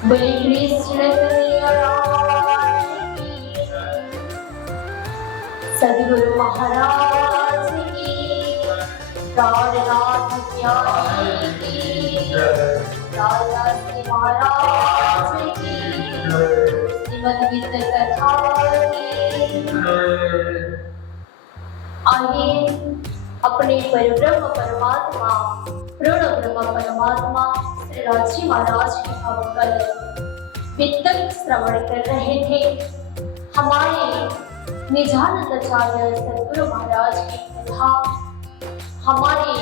बोले कृष्ण कन्हैया लाल की, सद्गुरु महाराज की, प्राणनाथ प्यारी की, राजा श्री महाराज की, श्रीमद् विद्या कथा की। आइए अपने परब्रह्म परमात्मा पूर्ण ब्रह्म परमात्मा श्री राजी महाराज की हम कल वितक श्रवण कर रहे थे। हमारे निजानंदाचार्य सद्गुरु महाराज की कथा, हमारे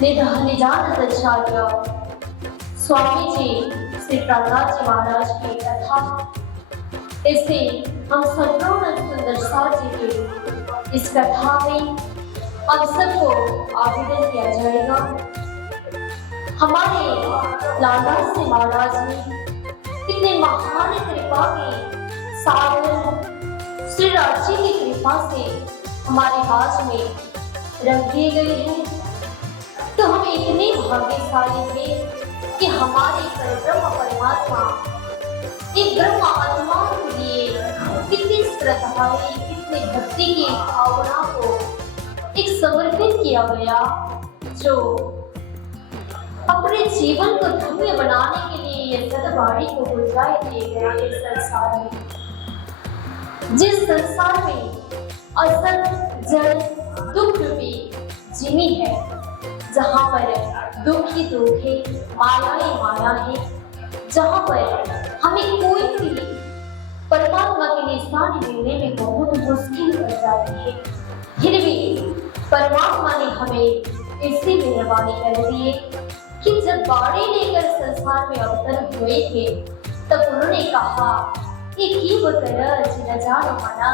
निजानंदाचार्य स्वामी जी श्री प्रहलाद जी महाराज की कथा, इसे हम संपूर्ण सुंदर सा जी के इस कथा में हम सबको आवेदन किया जाएगा। हमारे लाला से महाराज ने कितने महान कृपा के सागर श्री राजी की कृपा से हमारे पास में रख दिए गए हैं। तो हम इतने भाग्यशाली थे कि हमारे परब्रह्म परमात्मा एक ब्रह्म आत्मा के लिए कितनी श्रद्धाएं, कितनी भक्ति की भावना को एक समर्पित किया गया, जो अपने जीवन को धन्य बनाने के लिए ये सदवाणी को बुझाए दिए गए इस संसार में, जिस संसार में असत जल दुख रूपी जिमी है, जहाँ पर दुख ही दुख है, माया ही माया है, जहाँ पर हमें कोई भी परमात्मा के निशान मिलने में बहुत मुश्किल हो जाती है। फिर भी परमात्मा ने हमें ऐसी मेहरबानी कर दी कि जब बाड़ी लेकर संसार में अवतरण हुए थे, तब उन्होंने कहा कि कीव कर जिन जान मना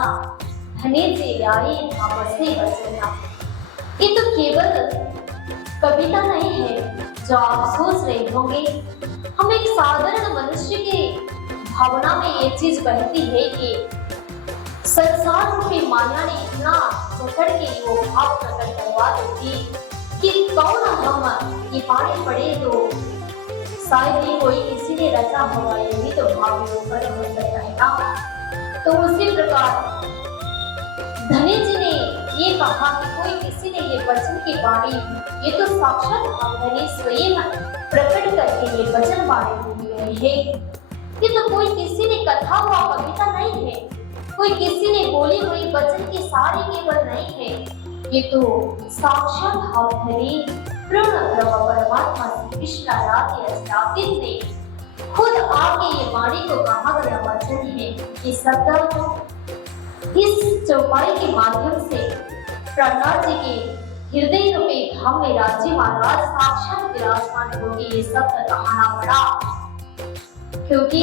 धने से लाई थामसे बचना। ये तो केवल कविता नहीं है जो आप सोच रहे होंगे। हम एक साधारण मनुष्य के भावना में ये चीज बहती है कि संसार रूपी माया ने इतना पकड़ के वो भाव प्रकट करवा देती कि कौन हम ये पानी पड़े तो शायद ही कोई किसी ने रचा होगा, यही तो भाव ऊपर हो सकता है ना। तो उसी प्रकार धनी जी ने ये कहा कि कोई किसी ने ये वचन की बाणी, ये तो साक्षात धनी स्वयं प्रकट करके ये वचन बाणी हुई है। ये तो कोई किसी ने कथा हुआ कविता नहीं है, कोई किसी ने बोली हुई वचन की सारी केवल नहीं है। ये तो साक्षात भावधनी पूर्ण ब्रह्म परमात्मा श्री कृष्ण राधे अस्तापित ने खुद आके ये वाणी को कहा गया वचन है। ये शब्द इस चौपाई के माध्यम से प्रहलाद जी के हृदय रूपी धाम में राजी महाराज साक्षात विराजमान होगी। ये शब्द कहाना पड़ा क्योंकि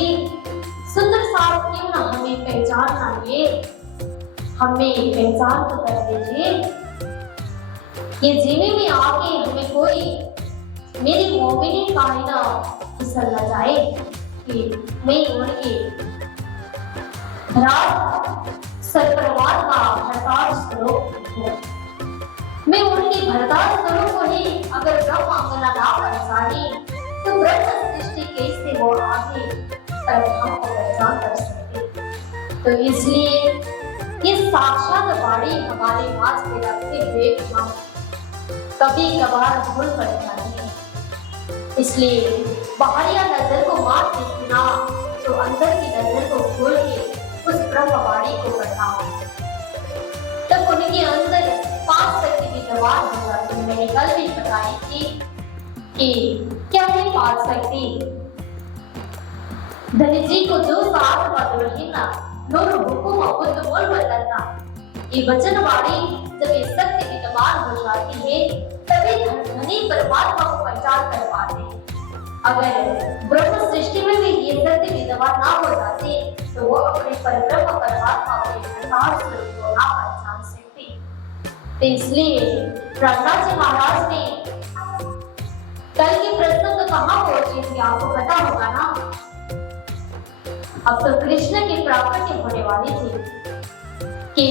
सुंदर साथ क्यों ना हमें पहचानना, ये हमें पहचान तो कर दीजिए। ये जीने में आके हमें कोई मेरी मोमिनी कायना फिसल न जाए कि मैं उनके सरपरवार का भरतार स्वरूप हूँ। मैं उनके भरतार स्वरूप को ही अगर ब्रह्म अंगना ना पहचानी तो ब्रह्म सृष्टि कैसे वो आगे तक हमको पहचान कर सकते। तो इसलिए ये साक्षात वाणी हमारे पास में रखते हुए हम कभी कभार भूल पड़ जाते हैं। इसलिए बाहरिया नजर को मार देना तो अंदर की नजर को खोल के उस ब्रह्म वाणी को बढ़ाओ, तब उनके अंदर 5 शक्ति की दवार हो जाती है। मैंने कल भी बताई थी कि क्या है 5 शक्ति। धनी जी को जो साथ बदलना नूर हुकुम खुद बोल बदलना, ये वचन वाणी जब इस सत्य की दबान हो जाती है तभी धनी परमात्मा को पहचान कर पाते हैं। अगर ब्रह्म सृष्टि में भी ये सत्य की दबान ना हो जाती तो वो अपने परब्रह्म परमात्मा के भरतार स्वरूप को ना पहचान सकते। तो इसलिए प्रहलाद जी महाराज ने कल के प्रश्न तो कहाँ पहुंचे थे आपको पता होगा ना। अब तो कृष्ण की प्राप्ति होने वाली थी कि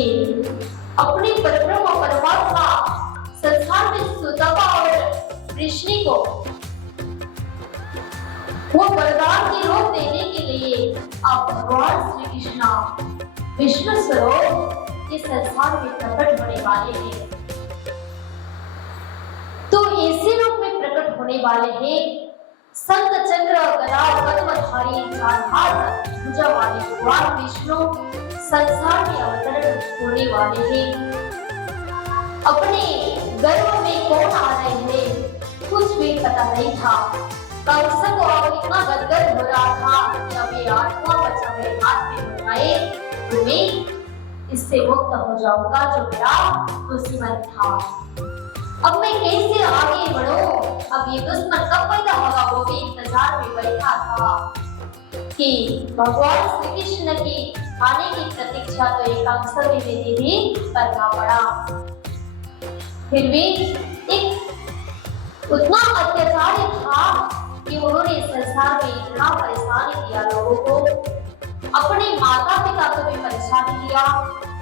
अपने परब्रह्म परमात्मा संसार में सुतपा और कृष्ण को वो वरदान के रूप भगवान श्री कृष्ण विष्णु स्वरूप इस संसार में प्रकट होने वाले हैं। तो ऐसे रूप में प्रकट होने वाले हैं शंख चक्र गदा पद्मधारी चारधार भुजा वाले भगवान विष्णु संसार में अवतरण होने वाले हैं। अपने गर्भ में कौन आ रहे हैं कुछ भी पता नहीं था। कंस को अब इतना गदगद हो रहा था कि अब ये आत्मा बचा मेरे हाथ में उठाए तो मैं इससे मुक्त हो जाऊंगा जो मेरा दुश्मन था। अब मैं कैसे आगे बढ़ूं? अब ये दुश्मन कब पैदा होगा वो भी इंतजार में बैठा था कि भगवान श्री कृष्ण की आने की प्रतीक्षा तो एक अवसर में भी करना पड़ा। फिर भी एक उतना अत्याचार था कि उन्होंने संसार में इतना परेशान किया लोगों को। अपने माता पिता को भी परेशान किया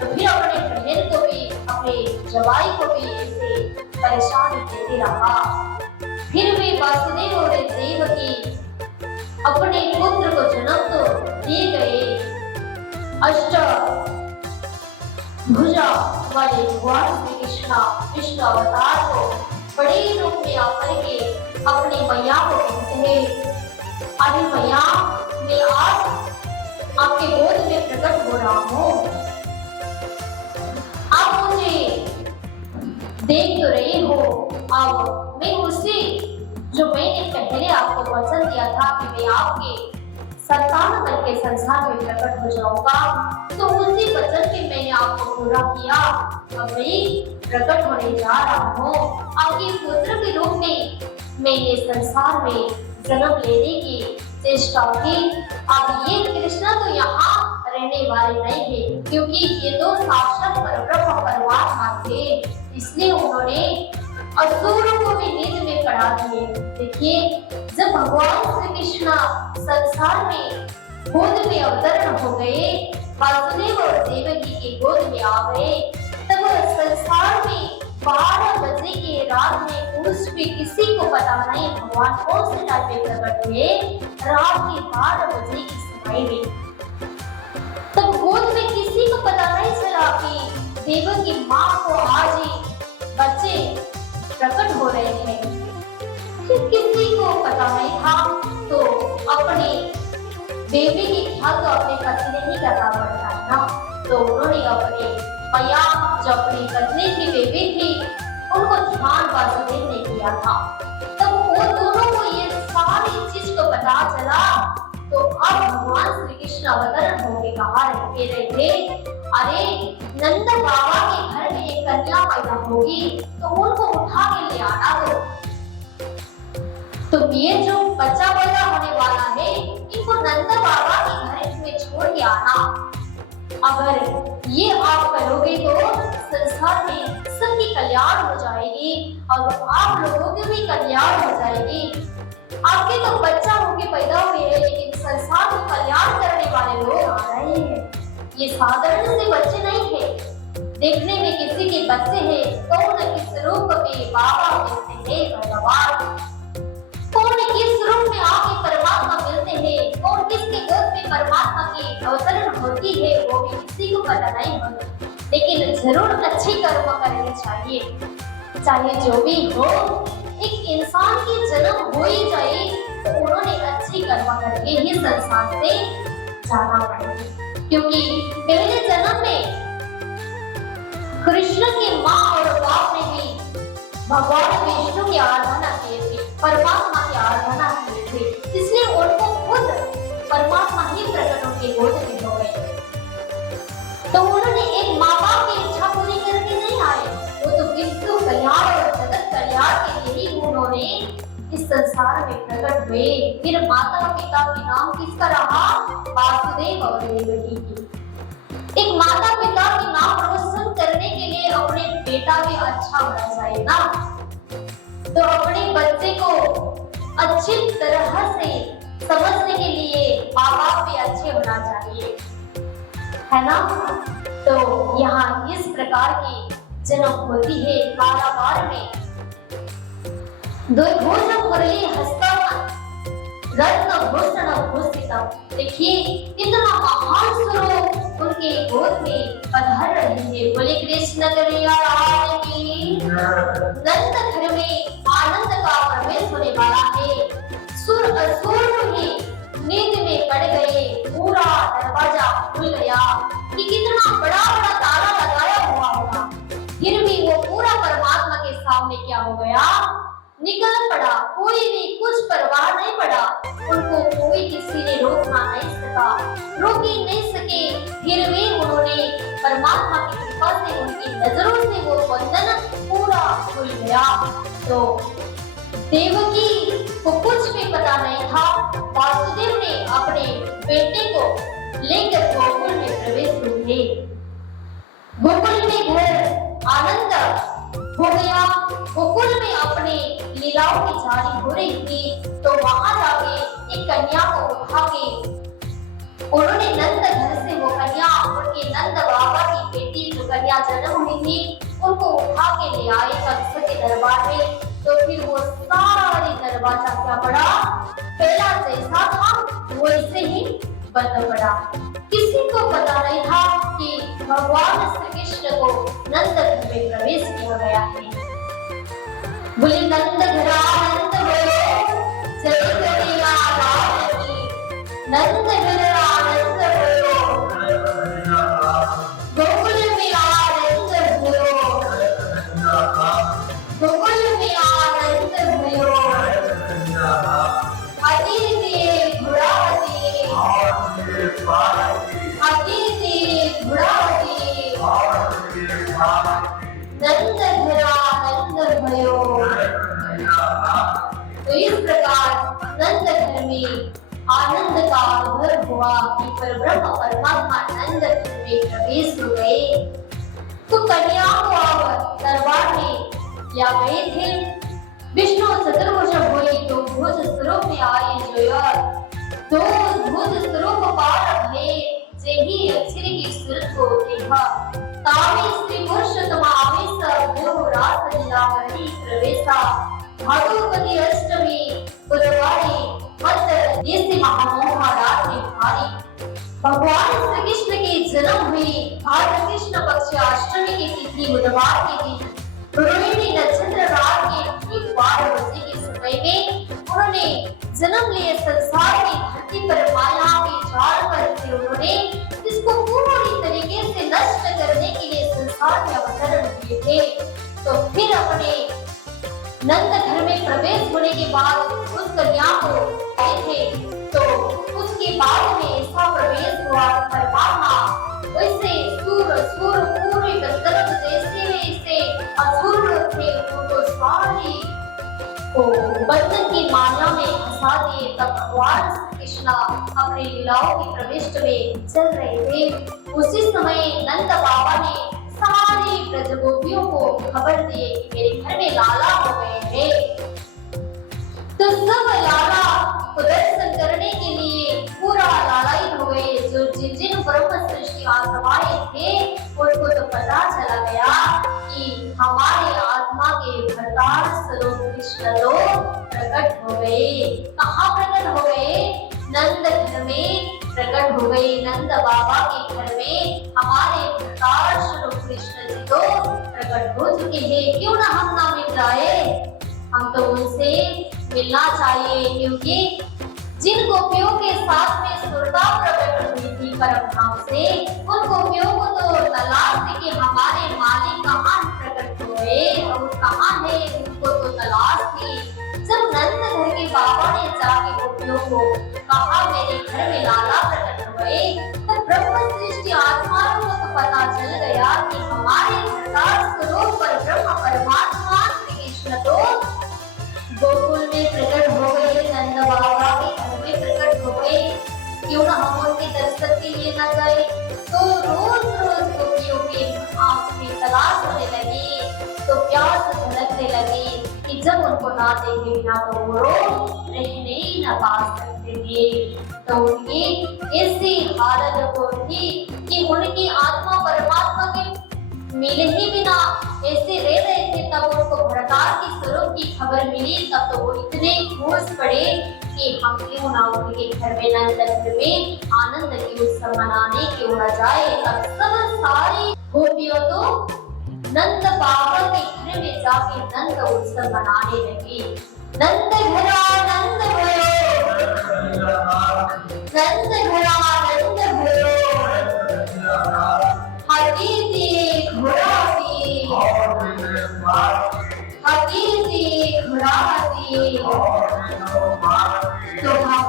तो फिर अपने बहन को भी अपने जवाई को भी ऐसे परेशान देते रहा। फिर भी वासुदेव और देवकी अपने पुत्र को जन्म तो दिए गए। अष्ट भुजा वाले भगवान श्री कृष्ण विष्णु अवतार को बड़े रूप में आकर के अपनी मैया को कहते हैं, अरे मैया मैं आज आपके गोद में प्रकट हो रहा हूँ। आप मुझे देख तो रही हो, अब मैं उसी जो मैंने पहले आपको वचन दिया था कि मैं आपके संतान करके संसार में प्रकट हो जाऊंगा, तो उसी वचन के मैंने आपको पूरा किया। अब मैं प्रकट होने जा रहा हूँ आपके पुत्र के रूप में। मैंने संसार में जन्म लेने की चेष्टा की। अब ये कृष्ण तो यहाँ रहने वाले नहीं है क्योंकि ये तो साक्षात परब्रह्म परमात्मा थे, इसलिए उन्होंने असुरों को भी नींद में पड़ा दिए। देखिए जब भगवान श्री कृष्ण संसार में गोद में अवतरण हो गए, वासुदेव और देवकी के गोद में आ गए, तब संसार में 12 बजे के रात में उस भी किसी को पता नहीं भगवान कौन से टाइम पे प्रकट हुए। रात के 12 बजे की समय में तब गोद में किसी को पता नहीं चला कि देवकी माँ को आज ही बच्चे प्रकट हो रहे हैं। किसी को पता नहीं था तो अपने बेबी की ख्याल तो अपने पति ने ही करना पड़ता है ना। तो उन्होंने अपने मैया जो अपनी पत्नी की बेबी थी उनको ध्यान वासुदेव ने किया था। तब वो दोनों को ये सारी चीज को पता चला तो अब भगवान श्री कृष्ण अवतरण होके कहा रहते रहे थे, अरे नंद बाबा के घर में एक कन्या पैदा होगी तो उनको उठा के ले आना दो। तो ये जो बच्चा पैदा होने वाला है इनको नंद बाबा के घर में छोड़ के आना। अगर ये आप करोगे तो संसार में सबकी कल्याण हो जाएगी और आप लोगों की भी कल्याण हो जाएगी। आपके तो बच्चा होके पैदा हुए हैं लेकिन संसार को कल्याण करने वाले लोग आ रहे हैं। ये साधारण से बच्चे नहीं है, देखने में किसी के बच्चे हैं, कौन किस रूप में बाबा मिलते हैं भगवान, कौन किस रूप में आके परमात्मा मिलते हैं, कौन किसके गोद में परमात्मा की अवतरण होती है वो भी किसी को पता नहीं होता। लेकिन जरूर अच्छी कर्म करने चाहिए, चाहे जो भी हो। एक इंसान की जन्म हो ही जाए तो उन्होंने अच्छी कर्म करके ही संसार से जाना पड़ेगा, क्योंकि पहले जन्म में कृष्ण की माँ और बाप ने भी भगवान विष्णु की आराधना किए थे, परमात्मा की आराधना किए थे, इसलिए उनको खुद परमात्मा ही प्रकट उनके गोद में हो गए। तो उन्होंने एक माँ बाप की इच्छा पूरी करके नहीं आए, वो तो विश्व कल्याण और जगत कल्याण के लिए ही उन्होंने इस संसार में प्रकट हुए। फिर माता पिता के नाम किसका रहा? वासुदेव और देवकी की। एक माता पिता के नाम रोशन करने के लिए अपने बेटा भी अच्छा होना चाहिए ना, तो अपने बच्चे को अच्छी तरह से समझने के लिए माँ बाप भी अच्छे होना चाहिए, है ना। तो यहाँ इस प्रकार की जन्म होती है कारागार में। द्विभुज मुरली हस्तम रत्न भूषण भूषित तब देखिए इतना महान स्वरूप उनके गोद में पधर रहे हैं। बोले कृष्ण कन्हैया लाल की। नंद घर में आनंद का प्रवेश होने वाला है। सुर असुर ही नींद में पड़ गए। पूरा दरवाजा खुल गया कि कितना बड़ा बड़ा ताला लगाया हुआ होगा, फिर भी वो पूरा परमात्मा के सामने क्या हो गया, निकल पड़ा। कोई भी कुछ परवाह नहीं पड़ा। उनको कोई किसी ने रोकना नहीं सका, रोक ही नहीं सके। फिर भी उन्होंने परमात्मा की कृपा से उनकी नजरों से वो बंधन पूरा खुल गया। तो देवकी को कुछ भी पता नहीं था। वासुदेव ने अपने बेटे को लेकर गोकुल में प्रवेश हुए। गोकुल में घर आनंद हो गया। गोकुल में अपने लीलाओं की जारी हो रही थी। तो वहां जाके एक कन्या को उठा के उन्होंने नंद घर से वो कन्या, उनके नंद बाबा की बेटी जो कन्या जन्म हुई थी, उनको उठा के ले आए कंस के दरबार में। तो फिर वो सारी दरवाजा क्या पड़ा, पहला जैसा था वैसे ही बंद पड़ा। किसी को पता नहीं था कि भगवान श्री कृष्ण को नंद घर में प्रवेश किया गया है। बोले नंद घर आनंद भयो, जय कन्हैया लाल की। नंद घर आनंद भयो, गोकुल में आनंद भयो, गोकुल में आनंद भयो। हाथी से घोड़ावती, हाथी से घोड़ावती, नंद घर आनंद भयो। तो इस प्रकार नंद घर में आनंद का अनुभव हुआ कि परब्रह्म परमात्मा नंद घर में प्रवेश हो गए। तो कन्या को अब दरबार में या गए थे। विष्णु चतुर्भुज हुई तो भुज स्वरूप में आए जोया। तो भुज स्वरूप पार भये, जेहि अक्षर की सूरत को देखा। तावे श्री पुरुषोत्तम आवेश भो रास लीला करनी प्रवेशा। भागवती अष्टमी बुधवारी मत देसी महामोहा रात्रि भारी। भगवान श्री कृष्ण की जन्म हुई भाद्र कृष्ण पक्ष अष्टमी की तिथि बुधवार की थी। रोहिणी नक्षत्र रात के ठीक 12 बजे के समय में उन्होंने जन्म लिए। संसार की धरती पर माया के जाल पर फिर उन्होंने इसको पूरी तरीके से नष्ट करने के लिए संसार में अवतरण किए थे। तो फिर अपने नंद घर में प्रवेश होने के बाद उस कन्या को आए थे। तो उसके बाद में ऐसा प्रवेश हुआ परमात्मा वैसे सुर पूरे गंधर्व जैसे वैसे असुर थे, उनको सारी को बंधन की माया में फंसा दिए। तब भगवान कृष्ण अपने लीलाओं की प्रविष्ट में चल रहे थे। उसी समय नंद बाबा ने सारी ब्रजगोपियों को खबर दिए कि मेरे घर में लाला हो गए हैं। तो सब लाला को दर्शन करने के लिए पूरा लालायित हो गए। जो जिन ब्रह्म सृष्टि आत्माएं थे उनको तो पता चला गया कि हमारे आत्मा के भरतार स्वरूप कृष्ण तो प्रकट हो गए। कहाँ प्रकट हो गए? नंद घर में प्रकट हो गए। नंद बाबा के घर में हमारे भरतार स्वरूप कृष्ण जी तो प्रकट हो चुके हैं। क्यों ना हम ना मिल जाए? हम तो उनसे मिलना चाहिए, क्योंकि जिन गोपियों के साथ में सुरता प्रकट हुई थी परम धाम से, उन गोपियों को तो तलाश थी कि हमारे मालिक कहाँ प्रकट हुए और कहाँ है, उनको तो तलाश थी। जब नंद घर के बाबा ने जाके गोपियों को कहा मेरे घर में लाला प्रकट हुए, तो ब्रह्म सृष्टि आत्माओं को तो पता चल गया कि हमारे भरतार स्वरूप पर ब्रह्म परमात्मा श्री कृष्ण तो गोकुल में प्रकट हो गए, नंद बाबा के घर में प्रकट हो गए। क्यों ना हम उनके दर्शन के लिए न जाए? तो रोज रोज गोपियों के आंख में तलाश होने लगी, तो प्यास धड़कने लगी कि जब उनको ना देखे बिना तो वो रहने ही न पा सकते थे। तो उनकी ऐसी हालत हो थी कि उनकी आत्मा परमात्मा के मिले ही बिना ऐसे रह रहे थे। तब उनको भरतार के स्वरूप की खबर मिली, तब तो वो इतने खुश पड़े कि हम क्यों ना उनके घर में नंदन में आनंद के उत्सव मनाने क्यों न जाए। तब सब सारी गोपियों तो नंद बाबा के घर में जाके नंद उत्सव मनाने लगी। नंद घरा नंद भयो, नंद घरा नंद भयो, हाथी से घोड़ा से, हाथी से घोड़ा से। तो हम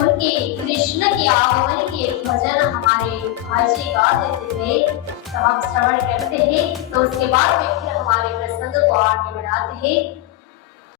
उनके कृष्ण के आगमन के भजन हमारे भाई गा देते थे, तो हम श्रवण करते हैं। तो उसके बाद में फिर हमारे प्रसंग को आगे बढ़ाते हैं।